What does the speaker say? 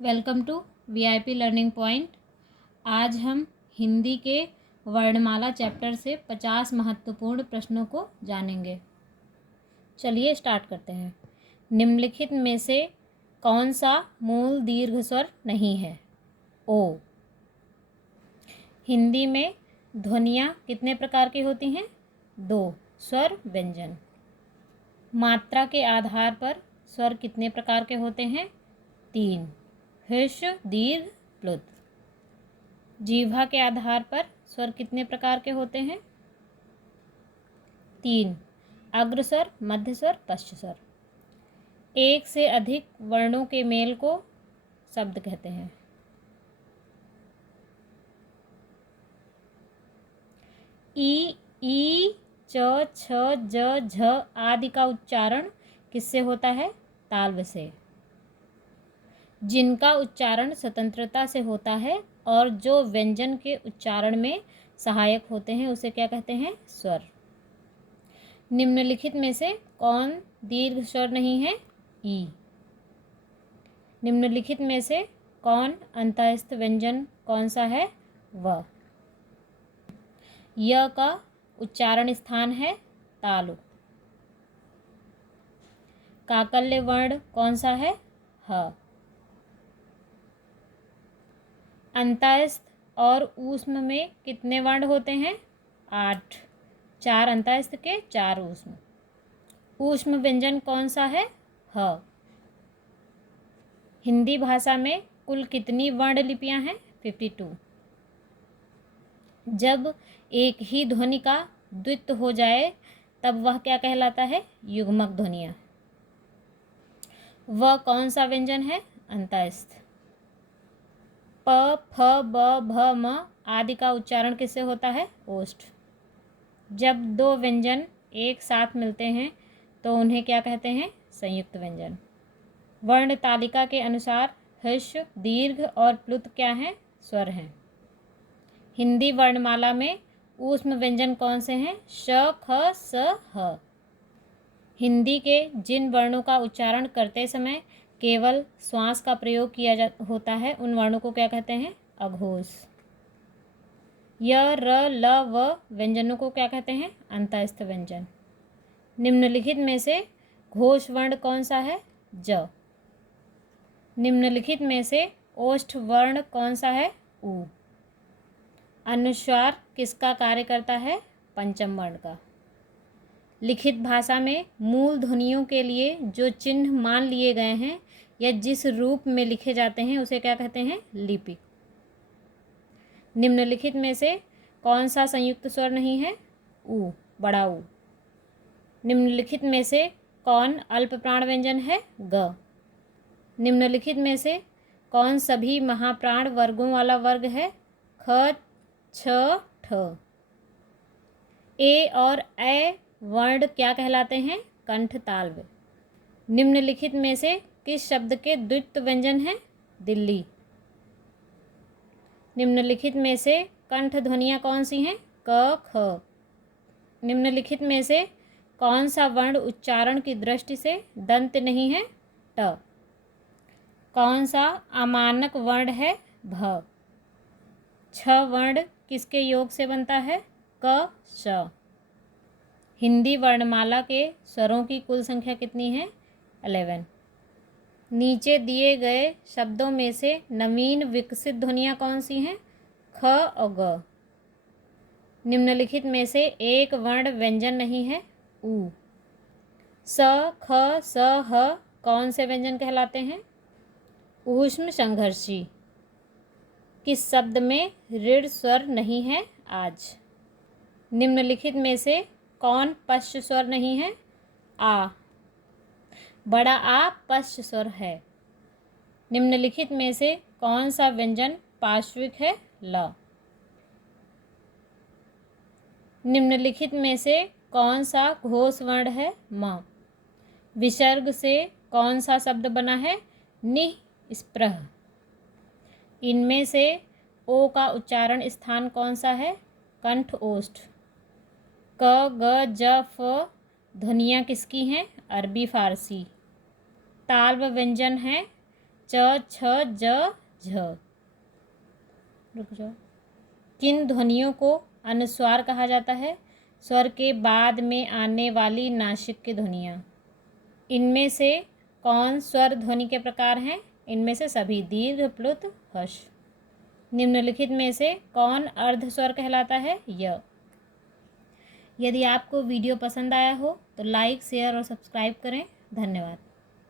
Welcome to VIP learning point. आज हम हिंदी के वर्णमाला चैप्टर से 50 महत्वपूर्ण प्रश्नों को जानेंगे। चलिए स्टार्ट करते हैं। निम्नलिखित में से कौन सा मूल दीर्घ स्वर नहीं है? ओ। हिंदी में ध्वनियाँ कितने प्रकार की होती हैं? 2 स्वर व्यंजन। मात्रा के आधार पर स्वर कितने प्रकार के होते हैं? 3 ह्रस्व दीर्घ प्लुत। जीवा के आधार पर स्वर कितने प्रकार के होते हैं? 3 अग्रस्वर, मध्य स्वर, पश्च स्वर। एक से अधिक वर्णों के मेल को शब्द कहते हैं। ई, च, छ, ज, झ आदि का उच्चारण किससे होता है? तालव्य से। जिनका उच्चारण स्वतंत्रता से होता है और जो व्यंजन के उच्चारण में सहायक होते हैं उसे क्या कहते हैं? स्वर। निम्नलिखित में से कौन दीर्घ स्वर नहीं है? ई। निम्नलिखित में से कौन अंतःस्थ व्यंजन कौन सा है? व। य का उच्चारण स्थान है तालु। काकल्य वर्ण कौन सा है? ह। अंतःस्थ और ऊष्म में कितने वर्ण होते हैं? 8। 4 अंतःस्थ के 4 ऊष्म। ऊष्म व्यंजन कौन सा है? ह। हिंदी भाषा में कुल कितनी वर्ण लिपियां हैं? 52। जब एक ही ध्वनि का द्वित्व हो जाए तब वह क्या कहलाता है? युग्मक ध्वनियाँ। वह कौन सा व्यंजन है? अंतःस्थ। प, फ, ब, भ, म आदि का उच्चारण किससे होता है? ओष्ठ। जब 2 व्यंजन एक साथ मिलते हैं तो उन्हें क्या कहते हैं? संयुक्त व्यंजन। वर्ण तालिका के अनुसार ह्रस्व, दीर्घ और प्लुत क्या हैं? स्वर हैं। हिंदी वर्णमाला में ऊष्म व्यंजन कौन से हैं? श, ख, स, ह। हिंदी के जिन वर्णों का उच्चारण करते समय केवल श्वास का प्रयोग किया होता है उन वर्णों को क्या कहते हैं? अघोष। य, र, ल, व व्यंजनों को क्या कहते हैं? अंतःस्थ व्यंजन। निम्नलिखित में से घोष वर्ण कौन सा है? ज। निम्नलिखित में से ओष्ठ वर्ण कौन सा है? उ। अनुस्वार किसका कार्य करता है? पंचम वर्ण का। लिखित भाषा में मूल ध्वनियों के लिए जो चिन्ह मान लिए गए हैं या जिस रूप में लिखे जाते हैं उसे क्या कहते हैं? लिपि। निम्नलिखित में से कौन सा संयुक्त स्वर नहीं है? उ, बड़ा उ। निम्नलिखित में से कौन अल्प प्राण व्यंजन है? ग। निम्नलिखित में से कौन सभी महाप्राण वर्गों वाला वर्ग है? ख, छ, ठ। ए और ए वर्ण क्या कहलाते हैं? कंठ तालव्य। निम्नलिखित में से किस शब्द के द्वित्व व्यंजन हैं? दिल्ली। निम्नलिखित में से कंठ ध्वनियाँ कौन सी हैं? क, ख। निम्नलिखित में से कौन सा वर्ण उच्चारण की दृष्टि से दंत नहीं है? ट। कौन सा अमानक वर्ण है? भ। छ वर्ण किसके योग से बनता है? क, श। हिंदी वर्णमाला के स्वरों की कुल संख्या कितनी है? 11। नीचे दिए गए शब्दों में से नवीन विकसित ध्वनियाँ कौन सी हैं? ख और ग। निम्नलिखित में से एक वर्ण व्यंजन नहीं है? उ। स, ख, स, ह कौन से व्यंजन कहलाते हैं? ऊष्म संघर्षी। किस शब्द में ऋण स्वर नहीं है? आज। निम्नलिखित में से कौन पश्च स्वर नहीं है? आ। बड़ा आ पश्च स्वर है। निम्नलिखित में से कौन सा व्यंजन पार्श्विक है? ल। निम्नलिखित में से कौन सा घोष वर्ण है? म। विसर्ग से कौन सा शब्द बना है? निःस्पृह। इनमें से ओ का उच्चारण स्थान कौन सा है? कंठ ओष्ठ। क, ग, ज, फ ध्वनियाँ किसकी हैं? अरबी फारसी। तालव्य व्यंजन है च, छ, ज, झ। रुक जाओ। किन ध्वनियों को अनुस्वार कहा जाता है? स्वर के बाद में आने वाली नासिक की ध्वनियाँ। इनमें से कौन स्वर ध्वनि के प्रकार हैं? इनमें से सभी। दीर्घ, प्लुत, हर्ष। निम्नलिखित में से कौन अर्ध स्वर कहलाता है? य। यदि आपको वीडियो पसंद आया हो तो लाइक, शेयर और सब्सक्राइब करें। धन्यवाद।